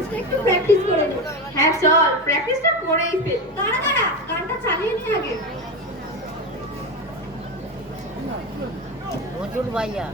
নাচটা একটু প্র্যাকটিস করে নে। হ্যাঁ চল, প্র্যাকটিসটা করেই ফেলি। দাঁড়া দাঁড়া, গানটা চালিয়ে নি আগে। প্রচুর ভাইয়া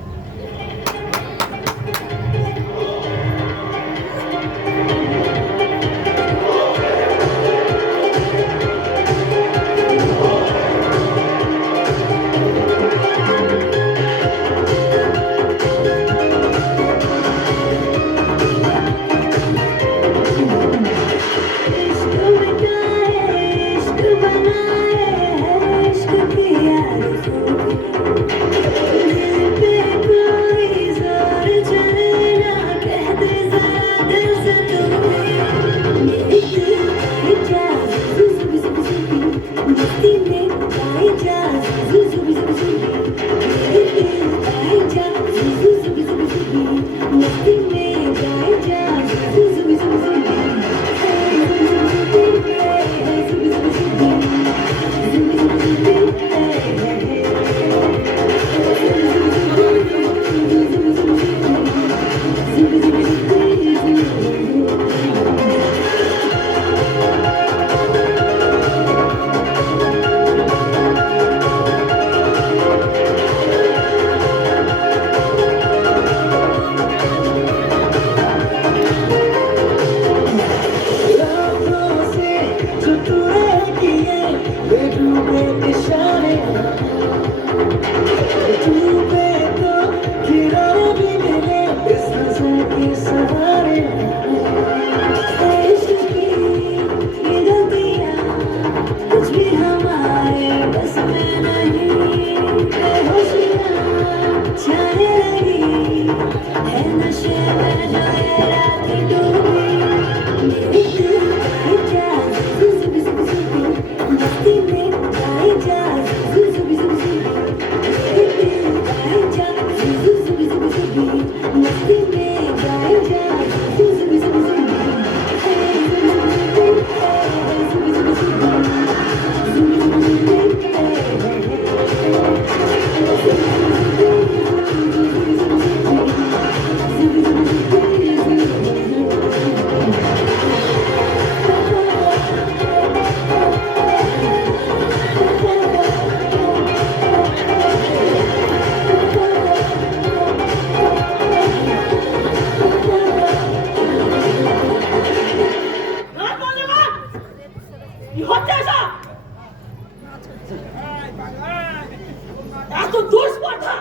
এত দুষ্পাঠা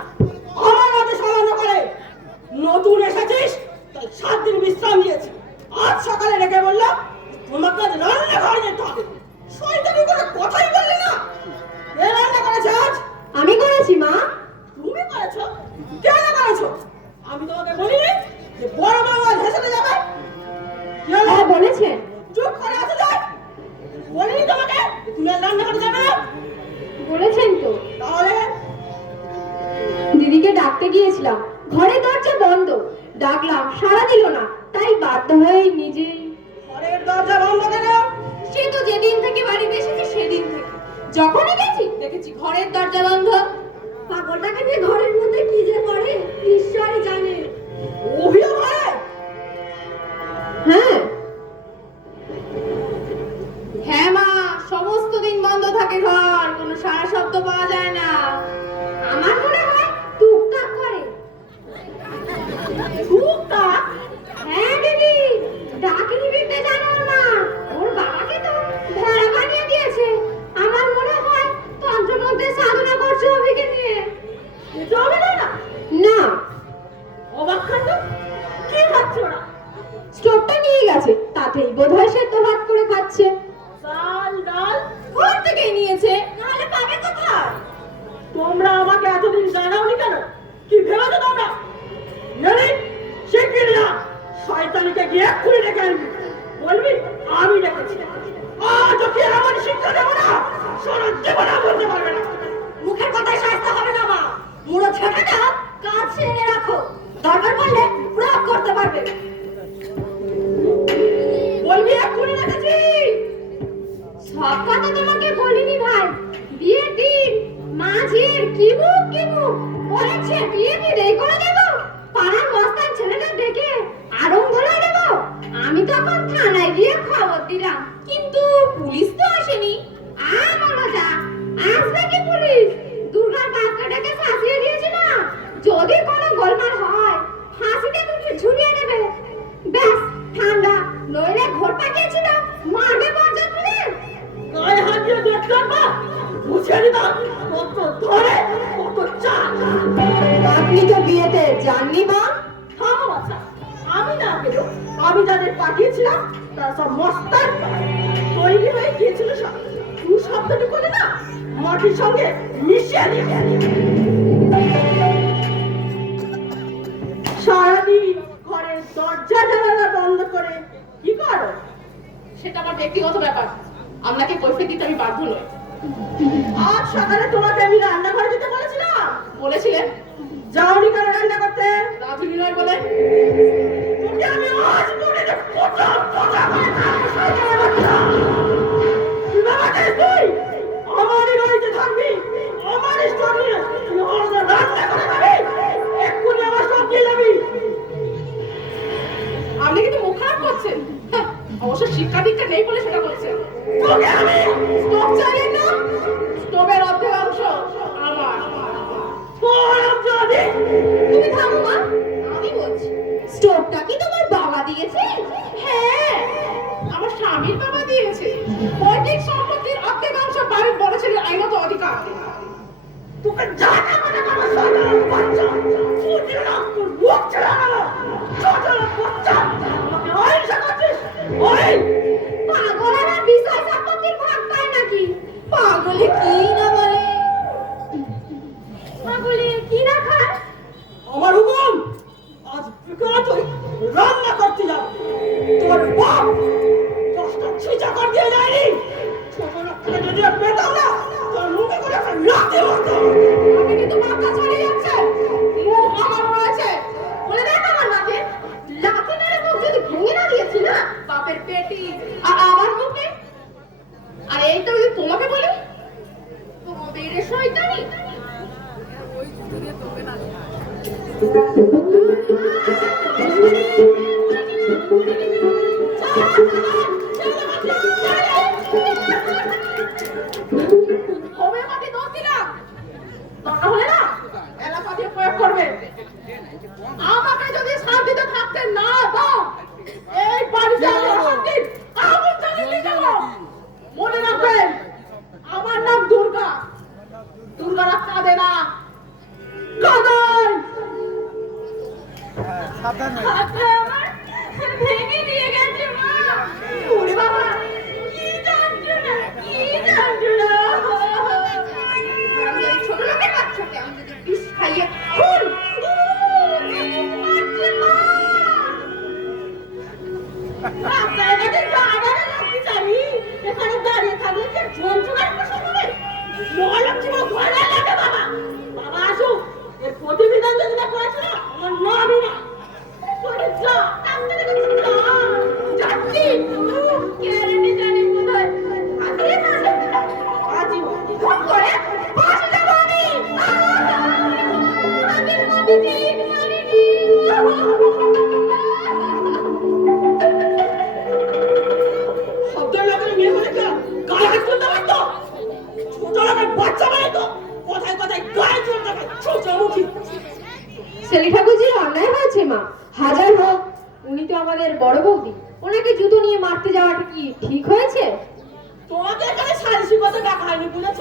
আমার আদেশ অমান্য করে। নতুন এসেছিস তাই 7 দিন বিশ্রাম নিয়েছি। আজ সকালে রেখে বললাম তোমাকে আজ রান্না ঘরে যেতে হবে। শয়তানি করে কথাই বললি না। কে রান্না করেছে আজ? আমি করেছি মা। তুমি করেছো? কেন করেছো? আমি তোমাকে বলিনি যে বড় বাবা হেসে যাবে? হ্যাঁ বলেছেন। চুপ করে আছো যাই। বলিনি তোমাকে তুমি আর রান্না করে যাবে না? বলেছেন তো। তাহলে দিদিকে ডাকতে গিয়েছিলাম, ঘরের দরজা বন্ধ। ডাকলাম সাড়া দিল না, তাই বাধ্য হয়ে নিজেই। ঘরের দরজা বন্ধ কেন? সে তো যেদিন থেকে বাড়িতে এসেছে সেদিন থেকে যখনই গেছি দেখেছি ঘরের দরজা বন্ধ। পাগলটাকে নিয়ে ঘরের মধ্যে কি যে করে ঈশ্বরই জানে। ওহিও ভাই। হ্যাঁ হ্যাঁ মা, সমস্ত দিন বন্ধ থাকে ঘর, কোনো সারা শব্দ পাওয়া যায় না। আমার মনে হয় টুকটাক করে। টুকটাক? হ্যাঁ দিদি, ডাকিনি বিদ্যে জানো না, ওর বাবাকে তো ভেড়া বানিয়ে দিয়েছে। আমার মনে হয় তন্ত্রমন্ত্রে সাধনা করছে অভিকে নিয়ে। এটা হবে না? না। অবাক কাণ্ড। কি খাচ্ছে ওরা? স্টোভটা নিয়ে গেছে, তাতেই বোধহয় সেদ্ধ ভাত করে খাচ্ছে। চাল ডাল ঘর থেকেই নিয়েছে, নাহলে পাবে কোথায়? তোমরা আমাকে এতদিন জানাওনি কেন? কি ভেবেছো তোমরা? জানি সে কি না শয়তানিকে গিয়ে খুলে রেখে আনবি। বলবি আমি রেখেছি। আজ ওকে আমার শিক্ষা দেবো না, সারা জীবন বলতে পারবে না। মুখের কথায় শাস্তি হবে না মা। মুড়ো ছেলেটা কাজ সেরে রাখো, দরকার পড়লে প্রয়োগ করতে পারবে। বলবি এক্ষুনি রেখেছি। সব কথা তোমাকে বলিনি ভাই। বিয়ের দিন মাঝির কি মুখ বলেছে বিয়ে বিদেই করে দেব, পাড়ার মস্তান ছেলেদের ডেকে আড়ং ধরে দেব। আমি তখন থানায় গিয়ে খবর দিলাম, কিন্তু পুলিশ তো আসেনি। আমার মজা, আসবে কি পুলিশ? দুর্গার বাচ্চাটাকে ফাঁসিয়ে দিয়েছিল, যদি কোনো গোলমাল হয় ফাঁসিতে তুমি ঝুলিয়ে নেবে। ব্যাস ঠান্ডা, নইলে ঘর পাকিয়েছিল, মারবে বরজাত বলে। গায়ে হাত দিয়ে দেখতাম না, বুঝে নিতাম কত ধরে কত চাল। আপনি তো বিয়েতে যাননি মা? থামো বাচ্চা, আমি না পেলেও আমি যাদের পাঠিয়েছিলাম তারা সব মস্তান তৈরি হয়ে গিয়েছিল। সব তু শব্দটি করে না মাটির সঙ্গে মিশিয়ে দিয়ে সারাদিন ঘরের দরজা জানালা বন্ধ করে কি করো? সেটা আমার ব্যক্তিগত ব্যাপার, আপনাকে কৈফিয়ত দিতে আমি বাধ্য নই। আজ সকালে তোমাকে আমি রান্নাঘরে যেতে বলেছিলাম, বলেছিলেন যাওনি কেন রান্না করতে? রাধুনি নয় বলে। তোকে আমি আজ মনে যে কোথা কোথা করে খাবো সাজানো বাচ্চা। তুই বাবা কে তুই? আমারই বাড়িতে থাকবি, আমার ইഷ്ടর নিয়ে তুই আমার রান্না করে খাবি, এক্ষুনি আমার সব দিয়ে যাবি। আপনি কিন্তু মুখ খারাপ করছেন। হ্যাঁ, অবশ্য শিক্ষা দীক্ষা নেই বলে সেটা করছেন। তোকে আমি স্টোভ চাইলেন না? স্টোভের অর্ধেক অংশ আমার। পরম যদি তুমি থামো মা, আমি বলছি। স্টোভটা কি তোমার বাবা দিয়েছে? হ্যাঁ, আমার স্বামীর বাবা দিয়েছে। পৈতৃক সম্পত্তির অর্ধেক অংশ বাড়ির বড় ছেলের আইনত অধিকার। তোকে জানা মনে করবো সাধারণ বাচ্চা, তুই না তোর মুখ ছেড়ে আনো সাধারণ বাচ্চা। আমাকে আইন শেখাচ্ছিস? ওই পাগল আমার বিষয় সম্পত্তির ভাগ পায় নাকি? পাগলে কি না বলে, পাগলে কি না খায়? আমার হুকুম, আজ বিকেলে তুই রান্না করতে যাবি। তোর বাপ 10টা ছিচা কর দিয়ে যায়নি, ছোট লোককে যদি আর পেতাম না তোর মুখে করে একটা লাথি মারতাম। আপনি কিন্তু মাথা ছড়িয়ে যাচ্ছেন। মুখ আমার রয়েছে। বলে দেখ আমার মাকে, লাথি মেরে মুখ যদি ভেঙে না দিয়েছি না, বাপের পেটি আর আমার মুখে। আর এইটা যদি তোমাকে বলি, তোমাদের শয়তানি। হোমিওপ্যাথি দোষ দিলাম, দরকার হলে না এলাকাতে প্রয়োগ করবে। আমাকে যদি শান্তিতে থাকতে না দাও, এই বাড়িতে আমি অশান্তির আগুন জ্বালিয়ে দিয়ে যাবো। মনে রাখবেন, আমার নাম দুর্গা। দুর্গারা কাঁদে না, কাঁদায়। হাতটা আমার ভেঙে দিয়ে গেছে মা। ওরে বাবা, কি যন্ত্রণা, কি যন্ত্রণা। আমি যদি ছোট লোকের বাচ্চাকে আমি যদি বিষ খাইয়ে খুন। মারছে মা। আপনার কাছে জায়গাটা রাখতে চাই, এখানে দাঁড়িয়ে থাকলে কি যন্ত্রণার প্রশ্ন হবে? মহালক্ষ্মী মা ভয় লাগে বাবা। বাবা আসুক, এর প্রতিবিধান যদি না করেছিল আমার নামই না। চলে যা, ডাক্তারের কাছে যা। যাচ্ছি। কেড়ে জানি বোধহয় আজকে মাসে আজই ফোন করে বাসে যাবো আমি। আগের মধ্যে ঠিক মারিনি। শব্দ লাগালে মেয়ে বলে কেন গায়ে হাত তুলতে পারতো? ছোট লোকের বাচ্চা মানে তো কোথায় কোথায় গায়ে জোর দেখায় ছোটমুখী। সেলি ঠাকুরজির অন্যায় হয়েছে মা, হাজার হোক উনি তো আমাদের বড় বৌদি, ওনাকে জুতো নিয়ে মারতে যাওয়াটা কি ঠিক হয়েছে? তোমাকে এখানে সালিশি কথা ডাকা হয়নি, বুঝেছ?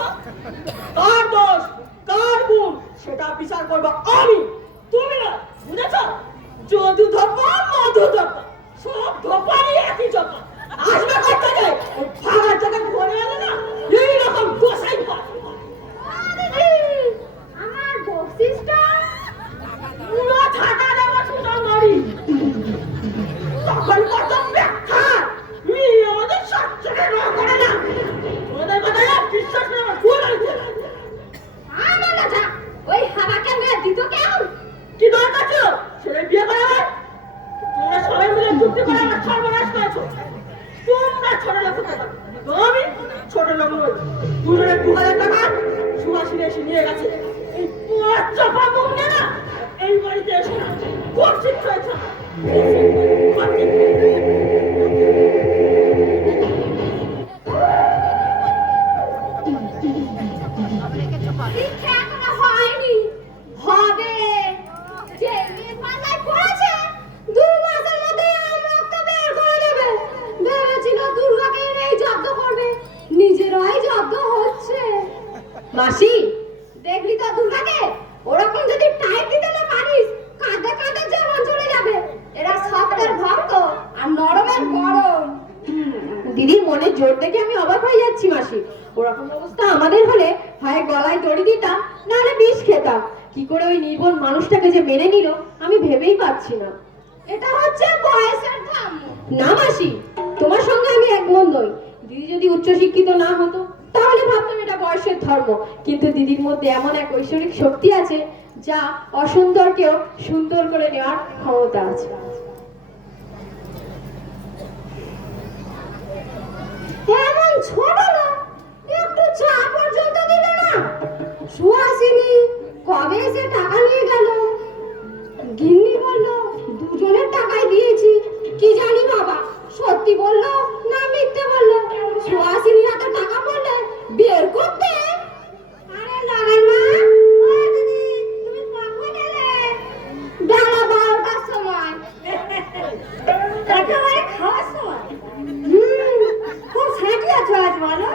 কার দোষ কার গুণ সেটা বিচার করবো আমি, তুমি না, বুঝেছ? যদু ধপ্পা মধু ধপ্পা সব ধপ্পারই একই চপা। আসবে করতে যায় ওই ভাঙার জায়গা ঘরে এলে না এইরকম গোসাই পায়। আমার বকশিসটা পুরো ঠাটা দেওয়া ছুটা মারি। তখন কত ব্যাখ্যা মেয়ে আমাদের সচ্চরে না করে না। ওদের কথায় আর বিশ্বাস নেই আমার ভুল হয়েছে। আমার কথা ওই হাবাকে মেয়ে দিত কেউ? কি দরকার ছিল ছেলে বিয়ে করে আমার? তোমরা সবাই মিলে যুক্তি করে আমার সর্বনাশ করেছো। তোমরা ছোট লোক হতে পারো, আমি ছোট লোক নই। দুজনে 2000 টাকা সুহাসিনী এসে নিয়ে গেছে। এই পুরো চাপা মুখ নিয়ে না এই বাড়িতে এসে না খুব ঠিক হয়েছে। মাসি, দেখলি তো দুর্গাকে, ওরকম যদি টাইট দিতে না পারিস কাঁদে কাঁদে জীবন চলে যাবে। এরা শক্তের ভক্ত আর নরমের গরম। দিদির মনে জোর দেখে আমি অবাক হয়ে যাচ্ছি মাসি। ওরকম অবস্থা আমাদের হলে হয় গলায় দড়ি দিতাম, নাহলে বিষ খেতাম। কি করে ওই নির্বোধ মানুষটাকে যে মেনে নিল আমি ভেবেই পাচ্ছি না। এটা হচ্ছে বয়সের ধাম। না মাসি, তোমার সঙ্গে আমি একমত নই। দিদি যদি উচ্চশিক্ষিত না হতো তাহলে ভাবতাম এটা বয়সের ধর্ম, কিন্তু দিদির মধ্যে এমন এক ঐশ্বরিক শক্তি আছে যা অসুন্দরকেও সুন্দর করে নেওয়ার ক্ষমতা আছে। এমন ছোট লোক একটু চা পর্যন্ত দিল না। সুহাসিনী কবে এসে টাকা নিয়ে গেল? গিন্নি বলল দুজনের টাকাই দিয়েছি। কি জানি বাবা সত্যি বললো না মিথ্যে বললো। সুহাসিনীর হাতে টাকা পড়লে বের করতে। আরে লাগান মা, ও দিদি তুমি কখন এলে? বেলা 12টার সময়। একেবারে খাওয়ার সময়। খুব সাঁটি আছো আজ বলো।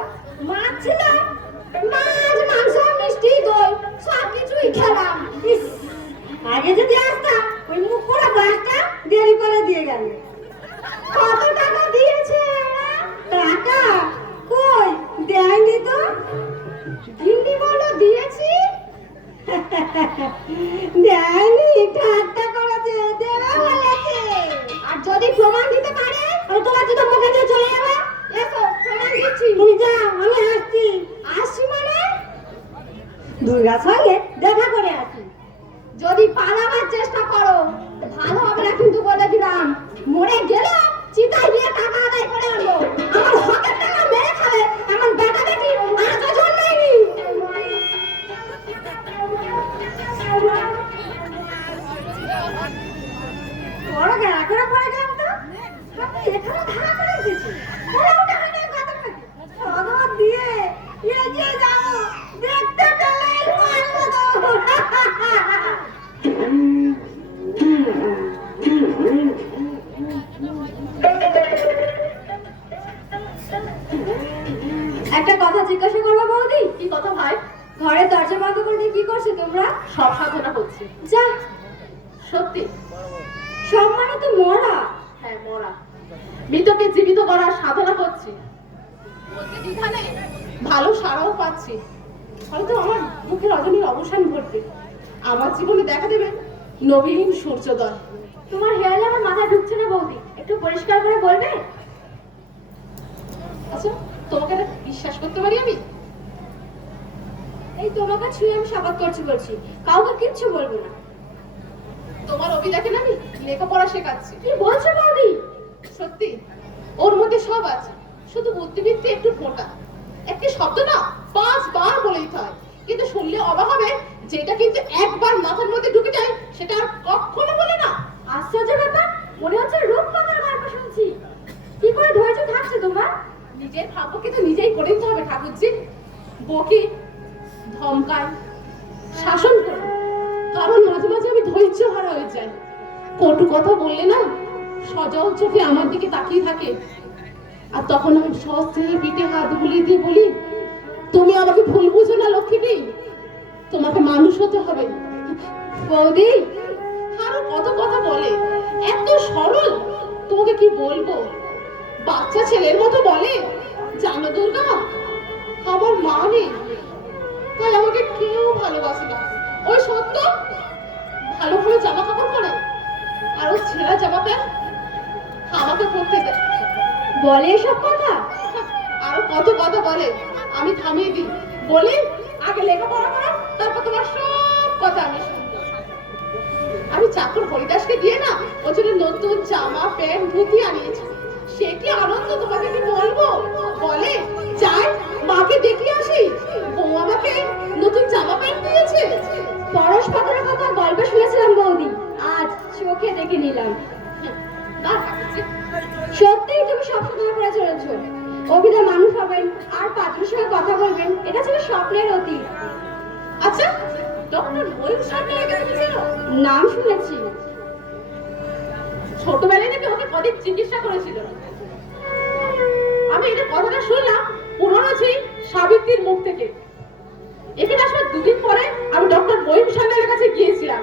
মাছ ছিল, মাছ মাংস মিষ্টি দই সব কিছুই খেলাম। ইস, আগে যদি আসতাম ওই মুখ পোড়া বাসটা দেরি করে দিয়ে গেল। কত টাকা দিয়েছে? টাকা কই দেয়নি তো। গিন্নি বললো দিয়েছি। দেয়নি, ঠাট্টা করেছে, দেবে বলেছে। আর যদি প্রমাণ দিতে পারে আমি তোমার জুতো মুখে দিয়ে চলে যাবো। এসো প্রমাণ দিচ্ছি। তুমি যাও, আমি আসছি। আসছি মানে দুর্গার সঙ্গে দেখা করে আসি। যদি পালাবার চেষ্টা করো ভালো হবে না কিন্তু বলে দিলাম। মরে গেলে চিতায় গিয়ে টাকা আদায় করে আনবো। আমার হকের টাকা মেরে খাবে এমন বেটা বেটি আজও জন্মায়নি। বড় গেলা করে পড়ে গেলাম তো। আপনি এখানে ধারা করে এসেছি। ওটা হয়নি কথা থাকে। সদর দিয়ে এগিয়ে যাবো, দেখতে পেলেই মারবো তো। একটা কথা জিজ্ঞাসা করবো বৌদি? কি কথা ভাই? ঘরের দরজা বন্ধ করে দিয়ে কি করছো তোমরা? সব সাধনা করছি। যা, সত্যি? সব মানে তো মরা। হ্যাঁ মরা, মৃতকে জীবিত করার সাধনা করছি। বলতে দ্বিধা নেই, ভালো সারাও পাচ্ছি। হয়তো আমার মুখে রজনীর অবসান ঘটবে, আমার জীবনে দেখা দেবে নবীন সূর্যোদয়। তোমার হেয়ালে আমার মাথায় ঢুকছে না বৌদি, একটু পরিষ্কার করে বলবে? আচ্ছা তোমাকে এটা বিশ্বাস করতে পারি আমি? এই তোমাকে ছুঁয়ে আমি শপথ করছি বলছি, কাউকে কিচ্ছু বলবো না। তোমার অভিদাকে আমি লেখাপড়া শেখাচ্ছি। কি বলছো বৌদি? সত্যি, ওর মধ্যে সব আছে, শুধু বুদ্ধিবৃত্তি একটু ফোটা। একটি শব্দ না 5 বার বলে দিতে হয়, কিন্তু শুনলে অবাক হবে যেটা কিন্তু একবার মাথার মধ্যে ঢুকে যায় সেটা আর কখনো বলে না। আশ্চর্য ব্যাপার, মনে হচ্ছে রূপকথার গল্প শুনছি। কি করে ধৈর্য থাকছে তোমার? নিজের ভাগ্যকে তো নিজেই করে নিতে হবে ঠাকুরজি। বকি, ধমকায়, শাসন করি, কারণ মাঝে মাঝে আমি ধৈর্য হারা হয়ে যাই। কটু কথা বললে না সজল চোখে আমার দিকে তাকিয়ে থাকে, আর তখন আমি সহজে পিঠে হাত বুলিয়ে দিয়ে বলি, তুমি আমাকে ভুল বুঝো না লক্ষ্মীটি, তোমাকে মানুষ হতে হবে। বৌদি আরো কত কথা বলে, এত সরল, তোমাকে কি বলবো। বাচ্চা ছেলের মতো বলে, জানো দুর্গা আমার মা নেই, তাই আমাকে কেউ ভালোবাসে না। ওই সত্য ভালো ভালো জামা কাপড় পরে আর ওই ছেঁড়া জামা প্যান্ট আমাকে পরতে দেয়। বলে এসব কথা? আরো কত কথা বলে, আমি থামিয়ে দিই, বলি আগে লেখাপড়া করো, তারপর তোমার সব কথা আমি শুনবো। আমি চাকর হরিদাসকে দিয়ে না ওর জন্য নতুন জামা প্যান্ট ধুতি আনিয়েছি। সে কি আনন্দ তোমাকে কি বলবো। বলে যাই মাকে দেখে আসি, বউ আমাকে নতুন জামা প্যান্ট দিয়েছে। পরশ পাতার কথা গল্প শুনেছিলাম বৌদি, আজ চোখে দেখে নিলাম। না ঠাকুরজি, সত্যিই তুমি সব সাধনা করে চলেছো। অভিদা মানুষ হবেন আর পাত্রের সঙ্গে কথা বলবেন, এটা ছিল স্বপ্নের অতীত। আচ্ছা ডক্টর ময়ূর সরকারকে তুমি চেনো? নাম শুনেছি। ছোটবেলায় নাকি ওকে কদিন চিকিৎসা করেছিল। আমি এই কথাটা শুনলাম পুরনো সেই সাবিত্রীর মুখ থেকে। এখানে আসবার দুদিন পরে আমি ডক্টর মহিম সান্যালের কাছে গিয়েছিলাম।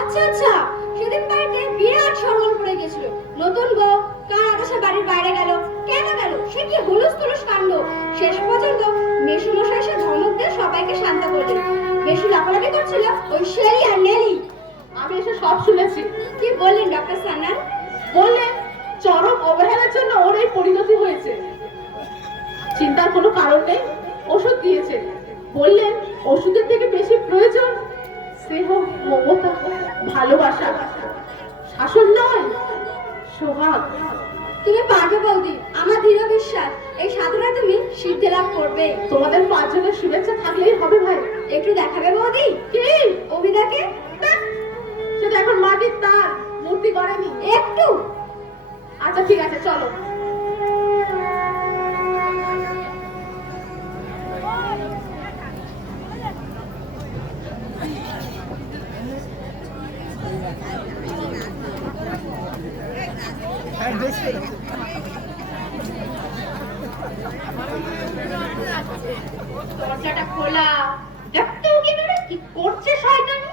আচ্ছা আচ্ছা, সেদিন বাড়িতে বিরাট সরগোল পড়ে গেছিল। নতুন বউ কার আদেশে বাড়ির বাইরে গেল, কেন গেল, সে কি হুলুস তুলুস কাণ্ড। শেষ পর্যন্ত মেসুমশাই এসে ধমক দিয়ে সবাইকে শান্ত করলেন। বেশি লাফালাফি করছিল ওই শেলি আর নেলি। আমি এসে সব শুনেছি। কি বললেন ডক্টর সান্যাল? বললেন চরম অবহেলার জন্য ওর এই পরিণতি হয়েছে। চিন্তার কোনো কারণ নেই, ওষুধ দিয়েছে। বললেন ওষুধের থেকে বেশি প্রয়োজন স্নেহ, মমতা, ভালোবাসা, শাসন নয়, সোহাগ। তুমি পারবে বৌদি, আমার দৃঢ় বিশ্বাস এই সাধনায় তুমি সিদ্ধি লাভ করবে। তোমাদের পাঁচজনের শুভেচ্ছা থাকলেই হবে ভাই। একটু দেখাবে বৌদি? কি অভিদাকে সেটা এখন মাটির তার, মূর্তি করেনি। একটু। আচ্ছা ঠিক আছে, চলো। দরজাটা খোলা, দেখতে কি মেরে কি করছে শয়তানি।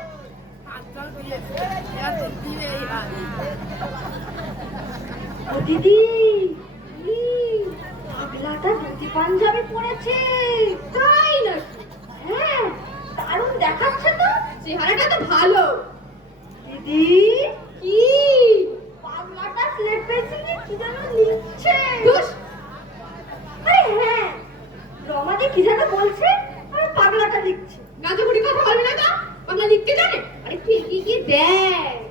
ও দিদি, পাগলাটা ধুতি পাঞ্জাবি পরেছে। তাই না? হ্যাঁ, দারুণ দেখাচ্ছে তো, চেহারাটা তো ভালো। দিদি কি পাগলাটা স্লেট পেন্সিলে কি যেন লিখছে। আরে হ্যাঁ, রমাদি কি যেন বলছে, আর পাগলাটা লিখছে। গাঁজাগুড়ি কথা বলবি না তো, পাগলা লিখতে জানে। আরে ঠিকই কি দেখ।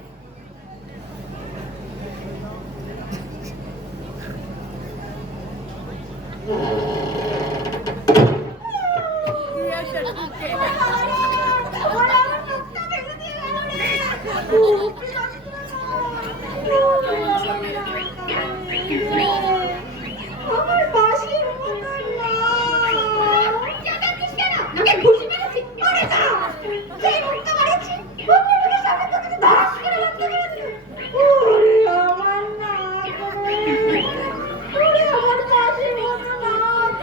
আমার বাঁশির মতন না। চেঁচাচ্ছিস কেন? নাকি ঘুষি মেরেছি? মরে যা। সেই মুখটা মারেছি, অন্য লোকের সামনে তোকে ধস করে লজ্জা করে দিল। ওরে আমার নাক রে। ওরে আমার বাঁশির মতন নাক।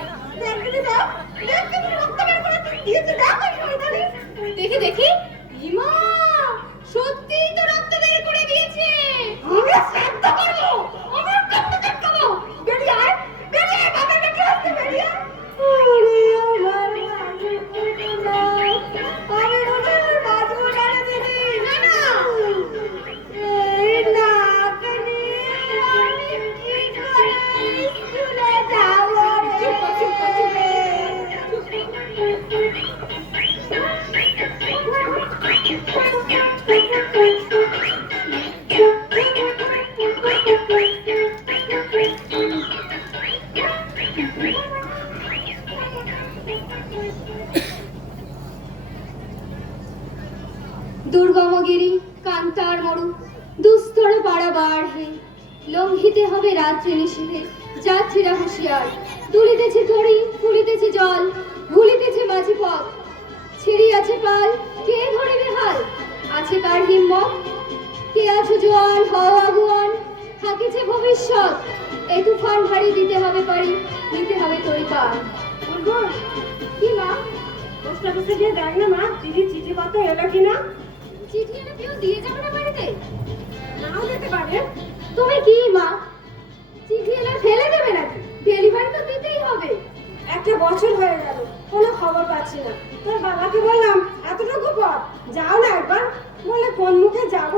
দেখলি তো? দেখলি তো রক্ত বের করে দিয়েছে, দেখ ওই শয়তানি। দেখি দেখি। ইমা, সত্যিই তো রক্ত বের করে দিয়েছে। আমি শ্রাদ্ধ করবো, আমার কাপড় কাটবো। বেরিয়ে আয়, বেরিয়ে আয়, বাবার কাছে আসতে বেরিয়ে আয়। ওরে আমার বাঁশির মতন নাক। আমি মনে হয় বাঁচবো না রে দিদি। না না, এই নাক নিয়ে আমি কি করে স্কুলে যাবো রে? চুপ কর, চুপ কর, চুপ দুর্গমগিরি কান্তার মরু দুস্তর পাড়াবার হে, লঙ্ঘিতে হবে রাত্রি নিশীথে, যাত্রীরা হুঁশিয়ার। দুলিতেছে তরি, ফুলিতেছে জল, ভুলিতেছে মাঝি পথ। ছিড়িয়াছে পাল, কে ধরিবে হাল? আছে কার হিম্মত? কে আছে জোয়ান, হও আগুয়ান, থাকিছে ভবিষ্যৎ। এই তুফান ভারী দিতে হবে পারি, নিতে হবে তরি পার। কি মা? পোস্ট অফিসে গিয়ে দেখ না মা, দিদি চিঠি পত্র এলো কিনা। চিঠি এনে কেউ দিয়ে যাবে না বাড়িতে? নাও যেতে পারে। তুমি কি মা, চিঠি এলে ফেলে দেবে নাকি? ডেলিভারি তো দিতেই হবে। একটা বছর হয়ে গেল, কোনো খবর পাচ্ছি না। তোর বাবাকে বললাম এতটুকু পথ যাও না একবার। বলে কোন মুখে যাব?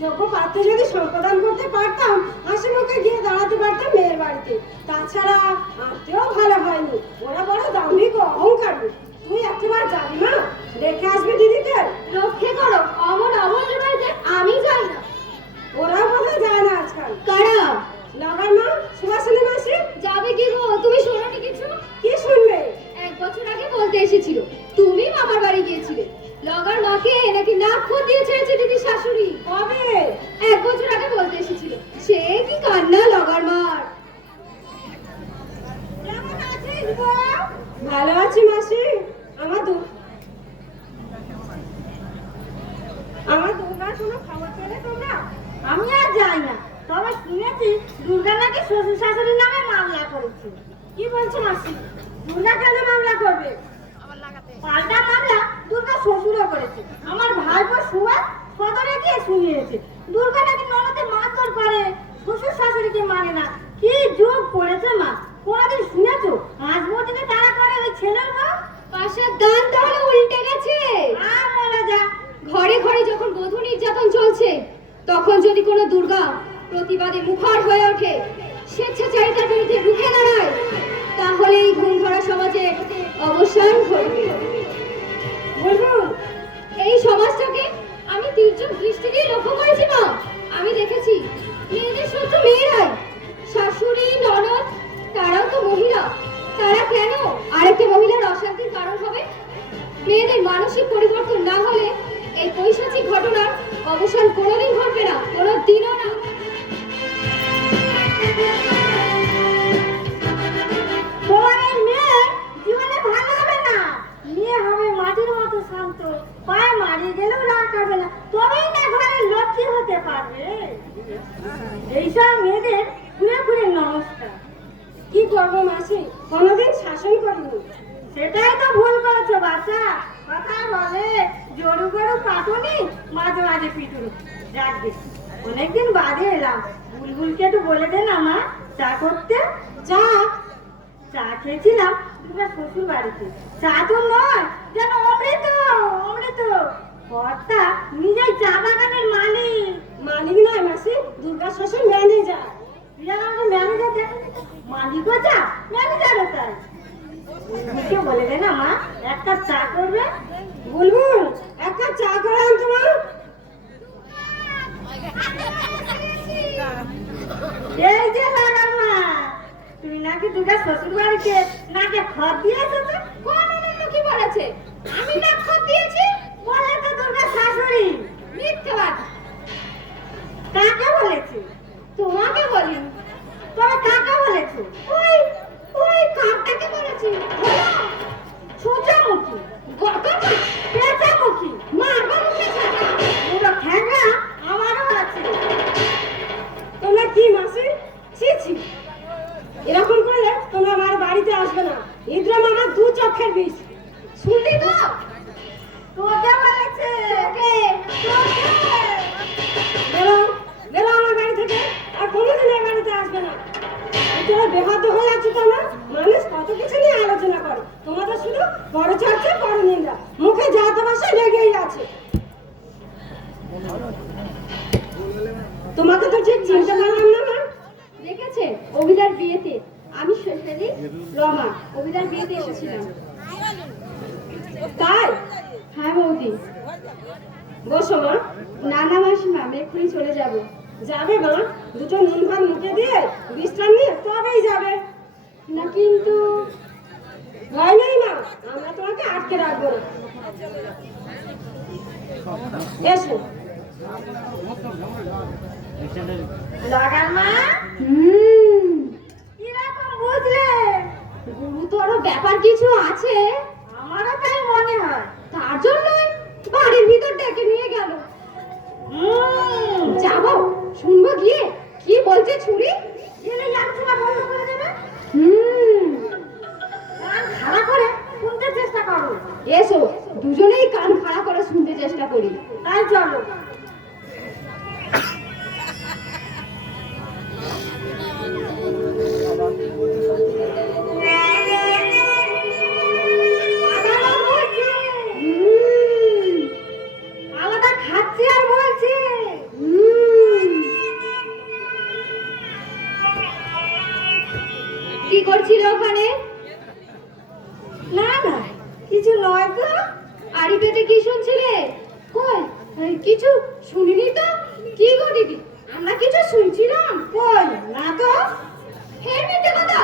যোগ্য পাত্রে যদি সম্পাদন করতে পারতাম, হাসি মুখে গিয়ে দাঁড়াতে পারতাম মেয়ের বাড়িতে। তাছাড়া আত্মীয় ভালো হয়নি, ওরা বড় দাম্ভিক ও অহংকারী। তুই একবার যাবি মা, দেখে আসবি দিদিকে। রক্ষে করো, অমন অমলের বাড়িতে আমি যাই না। ওরা বোধহয় যায় না আজকাল। কারা? লাগার মা, সুভাষিনী মাসি। যাবে কি গো? তুমি শোনোনি কিছু? কি শুনবে? 1 বছর আগে বলতে এসেছিল, তুমি মামার বাড়ি গিয়েছিলে। লগার মাকে নাকি নাক খুঁত দিয়ে ছেড়েছে দিদির শাশুড়ি। কবে? 1 বছর আগে বলতে এসেছিল। সে কি কান্না লগার মার। কেমন আছিস গো? ভালো আছি মাসি। আমার দুর্গার কোনো খবর পেলে তোমরা? আমি আর যাই না, তবে শুনেছি দুর্গা নাকি শ্বশুর শাশুড়ির নামে মামলা করেছে। কি বলছো মাসি? দুর্গা কেন মামলা করবে? পাল্টা মামলা দুর্গা শ্বশুরও করেছে। আমার ভাইপো সুয়াদ সদরে গিয়ে শুনিয়েছে দুর্গা নাকি ননদে মারধর করে, শ্বশুর শাশুড়িকে মানে না। কি যুগ পড়েছে মা, কোনদিন শুনেছো আজ মতিকে তারা করে ওই ছেলের ঘর? পাশের গান তাহলে উল্টে গেছে। আর বলা যা, ঘরে ঘরে যখন বধূ নির্যাতন চলছে, তখন যদি কোনো দুর্গা প্রতিবাদে মুখর হয়ে ওঠে, স্বেচ্ছাচারিতার বিরুদ্ধে রুখে দাঁড়ায়, তাহলে এই ঘুম ধরা সমাজে অবসান ঘটবে। বুলবুল, এই সমাজটাকে আমি তীর্যক দৃষ্টি দিয়ে লক্ষ্য করেছি মা। আমি দেখেছি মেয়েদের শত্রু মেয়েরাই। শাশুড়ি, ননদ, তারাও তো মহিলা। তারা কেন আরেকটা মহিলার অশান্তির কারণ হবে? মেয়েদের মানসিক পরিবর্তন না হলে এই পৈশাচিক ঘটনার অবসান কোনোদিন ঘটবে না, কোনোদিনও না। তোমার এই মেয়ে জীবনে ভালো হবে না। মেয়ে হবে মাটির মতো শান্ত, পায়ে মারিয়ে গেলেও রাগ হবে না, তবেই না ঘরের লক্ষ্মী হতে পারবে। এইসব মেয়েদের ঘুরে ঘুরে নমস্কার। কি করবো মাসি, কোনোদিন শাসন করিনি। সেটাই তো ভুল করেছো বাচ্চা। কথা বলে জরু গরু পাটনি, মাঝে মাঝে পিটুনি। যাক দেখি অনেকদিন বাদে এলাম, বুলবুলকে একটু বলে দে না মা চা করতে। যা। চা খেয়েছিলাম দুর্গা শ্বশুর বাড়িতে। চা তো নয়, যেন অমৃত অমৃত। কর্তা নিজেই চা বাগানের মালিক। মালিক নয় মাসি, দুর্গা শ্বশুর ম্যানেজার। তুই আমাকে ম্যানেজার দেখে, মালিকও চা ম্যানেজারও তাই। বুলবুলকে বলে দে না মা এক কাপ চা করবে। বুলবুল, এক কাপ চা করে আন তোমার। এই যে লাগার মা, তুমি নাকি দুর্গা শ্বশুর বাড়িতে নাকে খত দিয়ে এসেছো? কোন অনন্য কি বলেছে? আমি না খত দিয়েছি? বলে তো দুর্গা শাশুড়ি। মিথ্যাবাদ। কাকে বলেছে? তোমাকে বলিনি। তবে কাকে বলেছে? ওই ওই কাকটাকে বলেছি। সোজামুখী, গটকা, পেঁচামুখী, মারবা মুখে ছাড়া। পুরো ঠ্যাঙ্গা আমারও আছে। তোমরা কি মাসি? ছি ছি, এরকম করলে তোমরা আমার বাড়িতে আসবে না। ইদ্রাম আমার দু চোখের বিষ। শুনলি তো? তোকে বলেছে। তোকে, তোকে। বেরো, বেরো আমার বাড়ি থেকে। আর কোনোদিন এই বাড়িতে আসবে না। তোরা বেহাত হয়ে আছি তোমরা। মানুষ কত কিছু নিয়ে আলোচনা করে, তোমাদের শুধু বড় চর্চা, বড় নিন্দা, মুখে যাতে বসে লেগেই আছে। তোমাকে তো ঠিক চিনতে পারলাম না মা। দেখেছে অভিদার বিয়েতে আমি শেষেরই রমা অভিদার বিয়েতে এসেছিলাম। তাই? হ্যাঁ বৌদি। বসো মা। না না মাসিমা, আমি এক্ষুনি চলে যাব। যাবে মা? দুটো নুন ভাত মুখে দিয়ে বিশ্রাম নিয়ে তবেই যাবে না। কিন্তু ভয় নেই মা, আমরা তোমাকে আটকে রাখবো না। এসো। লাগার মা হুম, কিরকম বুঝলে? গুরুতর ব্যাপার কিছু আছে, আমারও তাই মনে হয়। তার জন্যই বাড়ির ভিতর ডেকে নিয়ে গেল। যাবো, শুনবো গিয়ে কি বলছে ছুরি। গেলে আলোচনা বন্ধ করে দেবে। কান খাড়া করে শুনতে চেষ্টা করো। এসো, দুজনেই কান খাড়া করে শুনতে চেষ্টা করি। তাই চলো। আলাদা খাচ্ছে আর বলছে। কি করছিল ওখানে? না না কিছু নয় তো। আড়ি পেটে কি শুনছিলে? কই, কিছু শুনিনি তো। কি গো দিদি, আমরা কিছু শুনছিলাম। কই না তো। ফের মিথ্যে কথা।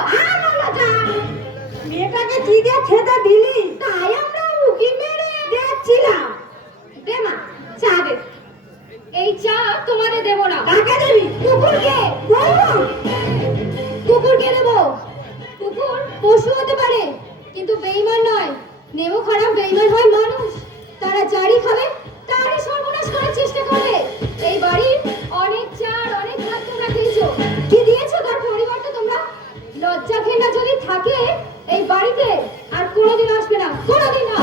আমরা যা মেয়েটাকে কি দিয়ে খেতে দিলি? তাই আমরা উকি মেরে দেখছিলাম। দে মা, চা দে। এই চা তোমাদের দেবো না। কাকে দিবি? কুকুরকে। কুকুরকে দেবো। কুকুর পশু হতে পারে, কিন্তু বেঈমান নয়। নেমো খারাপ বেঈমান হয় মানুষ। তারা যারই খাবে তারই সর্বনাশ করার চেষ্টা করে। এই বাড়ির অনেক চাল, অনেক ভাত তোমরা খেয়েছো। কি দিয়েছো তার পরিবর্তে তোমরা? লজ্জা ঘেন্না যদি থাকে এই বাড়িতে আর কোনোদিন আসবে না, কোনোদিন না।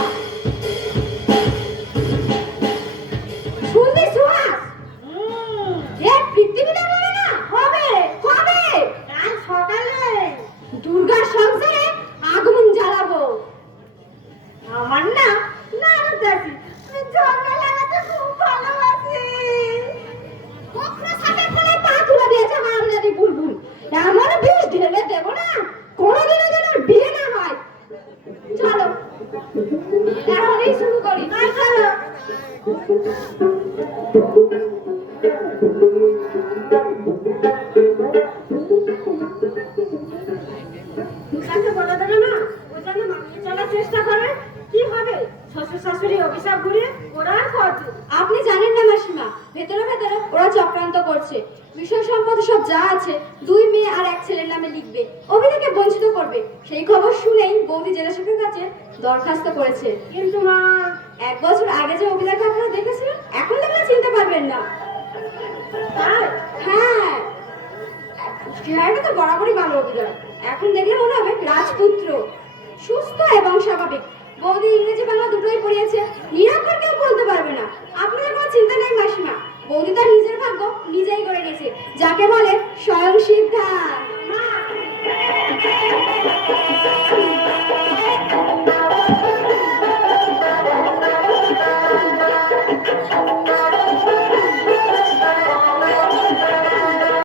অবিনাশকে বলে দেবে না, ও যেন মানিয়ে চলার চেষ্টা করে। কি হবে, শ্বশুর শাশুড়ি অভিশাপ ঘুরিয়ে ওরা আর করছে। আপনি জানেন না মাসিমা, ভেতরে ভেতরে ওরা চক্রান্ত করছে। বিষয় সম্পদ সব যা আছে 2 মেয়ে আর 1 ছেলের নামে লিখবে, অভিনাকে বঞ্চিত করবে। সেই খবর শুনেই বৌদি জেলা শাখার কাছে দরখাস্ত করেছে। কিন্তু মা, 1 বছর আগে যে অভিনাকে আপনারা দেখেছিলেন, এখন দেখলে চিনতে পারবেন না। তাই হ্যাঁ, চেহারাটা তো বরাবরই ভালো অভিনয়, এখন দেখলে মনে হবে রাজপুত্র, সুস্থ এবং স্বাভাবিক। বৌদি ইংরেজি বাংলা দুটোই পড়িয়েছে, নিরক্ষর কেউ বলতে পারবে না। আপনাদের কোনো চিন্তা নেই মাসিমা, বৌদি তার নিজের ভাগ্য নিজেই করে গেছে, যাকে বলে স্বয়ং সিদ্ধা।